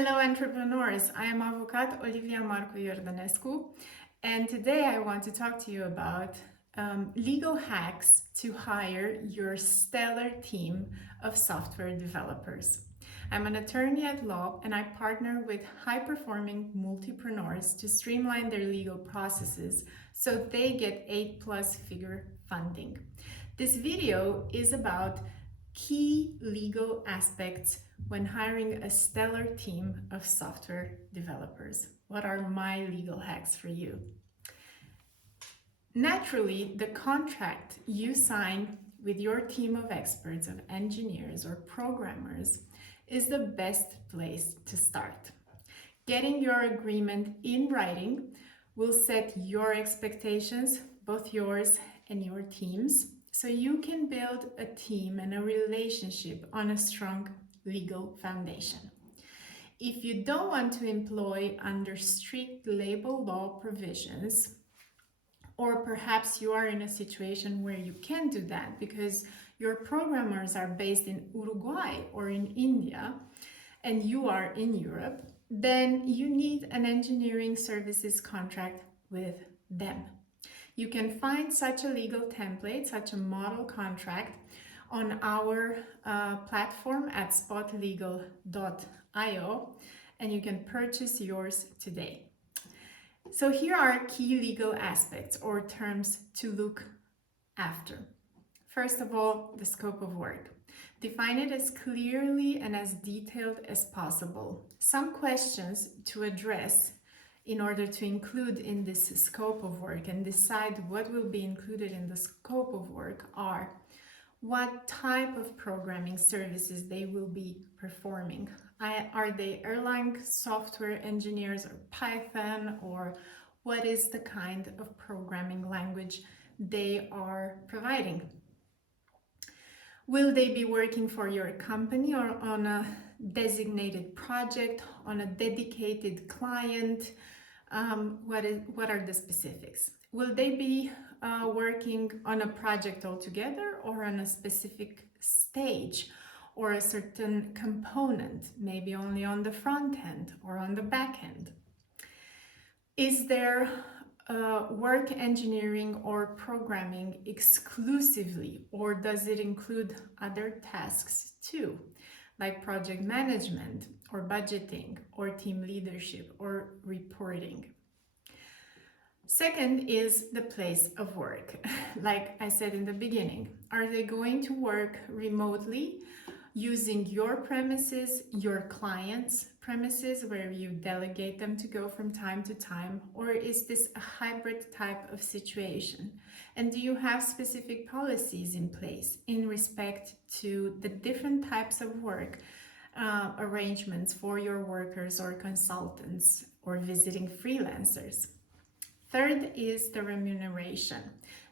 Hello entrepreneurs, I am Avocat Olivia Marcu-Iordanescu, and today I want to talk to you about legal hacks to hire your stellar team of software developers. I'm an attorney at law and I partner with high-performing multipreneurs to streamline their legal processes so they get 8+ figure funding. This video is about key legal aspects when hiring a stellar team of software developers. What are my legal hacks for you? Naturally, the contract you sign with your team of experts, of engineers or programmers, is the best place to start. Getting your agreement in writing will set your expectations, both yours and your team's, so you can build a team and a relationship on a strong legal foundation. If you don't want to employ under strict labor law provisions, or perhaps you are in a situation where you can do that because your programmers are based in Uruguay or in India and you are in Europe, then you need an engineering services contract with them. You can find such a legal template, such a model contract on our platform at spotlegal.io, and you can purchase yours today. So here are key legal aspects or terms to look after. First of all, the scope of work. Define it as clearly and as detailed as possible. Some questions to address in order to include in this scope of work and decide what will be included in the scope of work are: what type of programming services they will be performing. Are they Erlang software engineers or Python, or what is the kind of programming language they are providing? Will they be working for your company or on a designated project, on a dedicated client? What are the specifics? Will they be working on a project altogether or on a specific stage or a certain component, maybe only on the front end or on the back end? Is there work engineering or programming exclusively, or does it include other tasks too, like project management or budgeting or team leadership or reporting? Second is the place of work. Like I said in the beginning, are they going to work remotely using your premises, your client's premises, where you delegate them to go from time to time, or is this a hybrid type of situation? And do you have specific policies in place in respect to the different types of work arrangements for your workers or consultants or visiting freelancers? Third is the remuneration,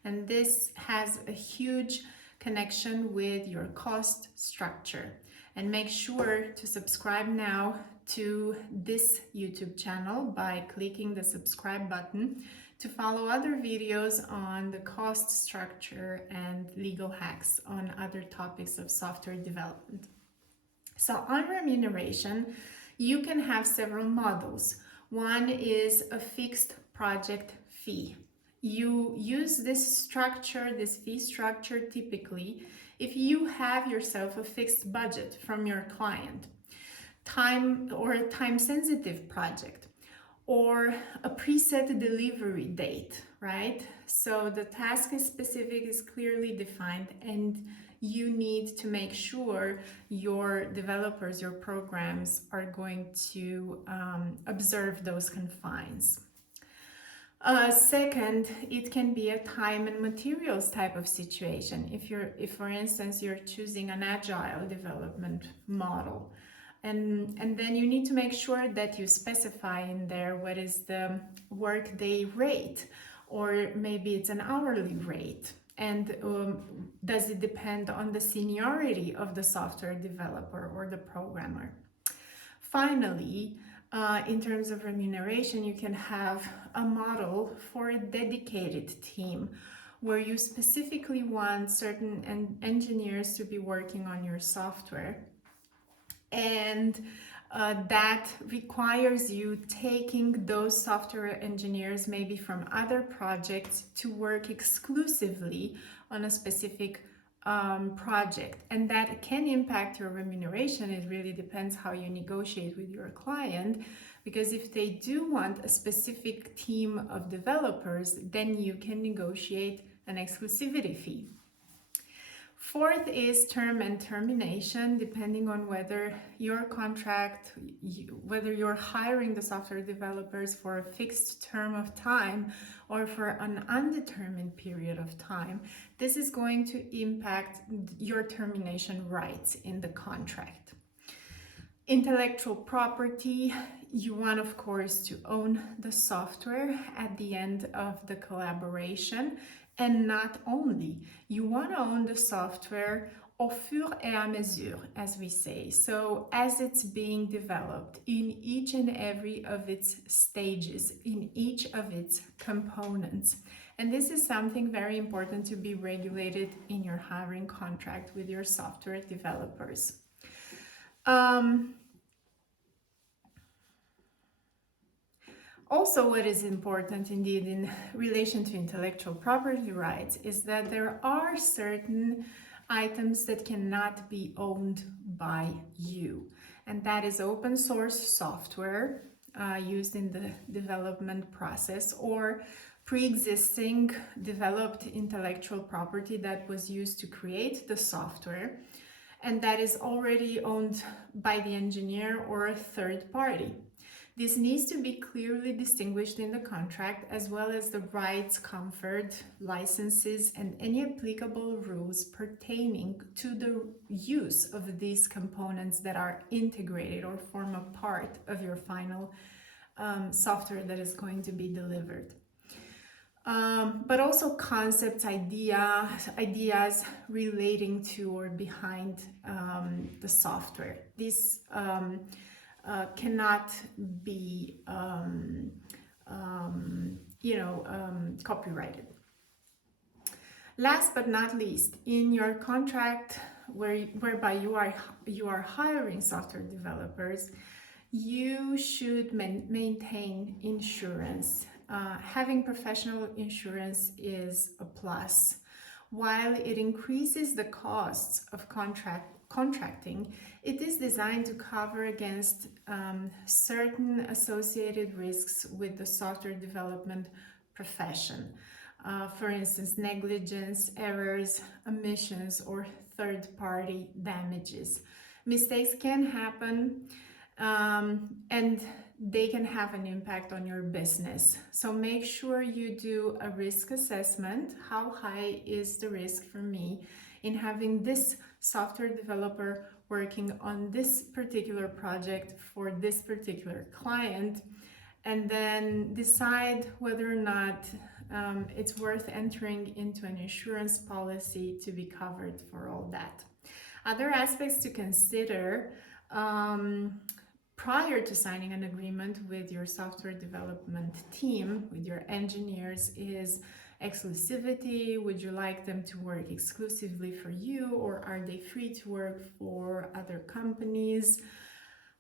and this has a huge connection with your cost structure. And make sure to subscribe now to this YouTube channel by clicking the subscribe button to follow other videos on the cost structure and legal hacks on other topics of software development. So on remuneration, you can have several models. One is a fixed project fee. You use this structure, this fee structure, typically if you have yourself a fixed budget from your client, time or a time-sensitive project, or a preset delivery date, right? So the task is specific, is clearly defined, and you need to make sure your developers, your programs are going to observe those confines. Second, it can be a time and materials type of situation. If for instance you're choosing an agile development model, and then you need to make sure that you specify in there what is the workday rate, or maybe it's an hourly rate, and does it depend on the seniority of the software developer or the programmer. Finally, in terms of remuneration, you can have a model for a dedicated team where you specifically want certain engineers to be working on your software, And that requires you taking those software engineers maybe from other projects to work exclusively on a specific project, and that can impact your remuneration. It really depends how you negotiate with your client, because if they do want a specific team of developers, then you can negotiate an exclusivity fee. Fourth is term and termination, depending on whether your contract, whether you're hiring the software developers for a fixed term of time or for an undetermined period of time. This is going to impact your termination rights in the contract. Intellectual property, you want, of course, to own the software at the end of the collaboration. And not only, you want to own the software au fur et à mesure, as we say. So as it's being developed in each and every of its stages, in each of its components. And this is something very important to be regulated in your hiring contract with your software developers. Also, what is important indeed in relation to intellectual property rights is that there are certain items that cannot be owned by you, and that is open source software used in the development process, or pre-existing developed intellectual property that was used to create the software and that is already owned by the engineer or a third party. This needs to be clearly distinguished in the contract, as well as the rights conferred, licenses, and any applicable rules pertaining to the use of these components that are integrated or form a part of your final software that is going to be delivered. But also concepts, ideas relating to or behind the software. These cannot be, copyrighted. Last but not least, in your contract whereby you are hiring software developers, you should maintain insurance. Having professional insurance is a plus. While it increases the costs of contracting, it is designed to cover against certain associated risks with the software development profession. For instance, negligence, errors, omissions, or third-party damages. Mistakes can happen, and they can have an impact on your business. So make sure you do a risk assessment. How high is the risk for me in having this software developer working on this particular project for this particular client? And then decide whether or not it's worth entering into an insurance policy to be covered for all that. Other aspects to consider prior to signing an agreement with your software development team, with your engineers, is exclusivity. Would you like them to work exclusively for you, or are they free to work for other companies?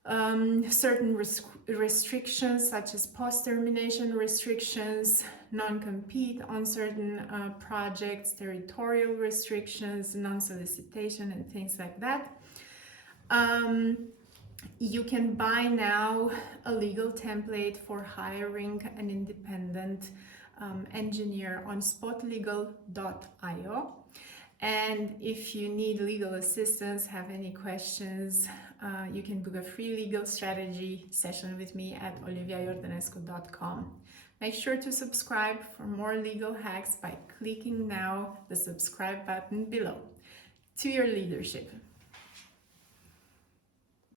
Certain restrictions such as post-termination restrictions, non-compete on certain projects, territorial restrictions, non-solicitation, and things like that. You can buy now a legal template for hiring an independent engineer on spotlegal.io. And if you need legal assistance, have any questions, you can book a free legal strategy session with me at Marcu-Iordanescu.com. Make sure to subscribe for more legal hacks by clicking now the subscribe button below. To your leadership.